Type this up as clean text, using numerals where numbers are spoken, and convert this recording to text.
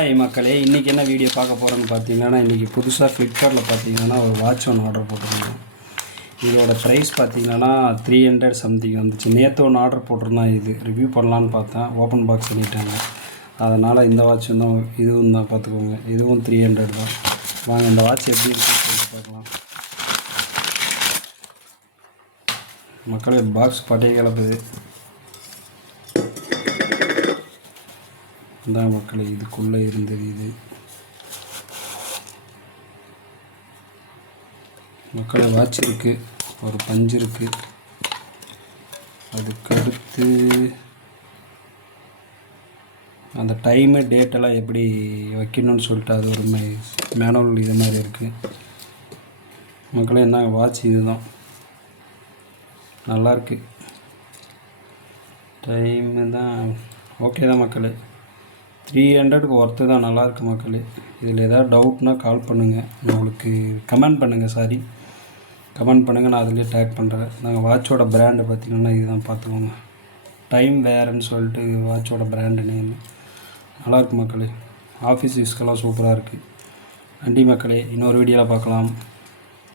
Hi மக்களே, இன்றைக்கி என்ன வீடியோ பார்க்க போகிறோன்னு பார்த்தீங்கன்னா, இன்றைக்கி புதுசாக ஃப்ளிப்கார்ட்டில் பார்த்தீங்கன்னா ஒரு வாட்ச் ஒன்று ஆர்டர் போட்டிருந்தோம். இதோட ப்ரைஸ் பார்த்தீங்கன்னா 300 சம்திங் வந்துச்சு. நேற்று ஒன்று ஆர்டர் போட்டிருந்தான். இது ரிவ்யூ பண்ணலான்னு பார்த்தேன், ஓப்பன் பாக்ஸ் பண்ணிட்டாங்க. அதனால் இந்த வாட்சும் தான் இதுவும் தான் பார்த்துக்கோங்க. இதுவும் 300 தான். வாங்க இந்த வாட்ச் எப்படி இருக்குன்னு பார்க்கலாம். மக்களே, பாக்ஸ் பட்டையை கிளப்புது. இந்த மக்களே, இதுக்குள்ளே இருந்தது இது. மக்களை வாட்ச் இருக்குது, ஒரு பஞ்சு இருக்குது. அதுக்கடுத்து அந்த டைமு டேட்டெல்லாம் எப்படி வைக்கணும்னு சொல்லிட்டு அது ஒரு மேனுவல் இது மாதிரி இருக்குது. மக்களே, என்ன வாட்ச் இது தான், நல்லாயிருக்கு. டைமு தான் ஓகே தான் மக்களே. 300க்கு ஒர்த்து தான், நல்லாயிருக்கு மக்களே. இதில் ஏதாவது டவுட்னால் கால் பண்ணுங்கள், உங்களுக்கு கமெண்ட் பண்ணுங்கள். கமெண்ட் பண்ணுங்கள், நான் அதிலே டேக் பண்ணுறேன். நாங்கள் வாட்சோட பிராண்டு பார்த்திங்கன்னா இதுதான், பார்த்துக்கோங்க. டைம் வேறுன்னு சொல்லிட்டு வாட்சோட பிராண்டு நேம். நல்லாயிருக்கு மக்களே. ஆஃபீஸ் யூஸ்க்கெல்லாம் சூப்பராக இருக்குது. நன்றி மக்களே, இன்னொரு வீடியோவில் பார்க்கலாம்.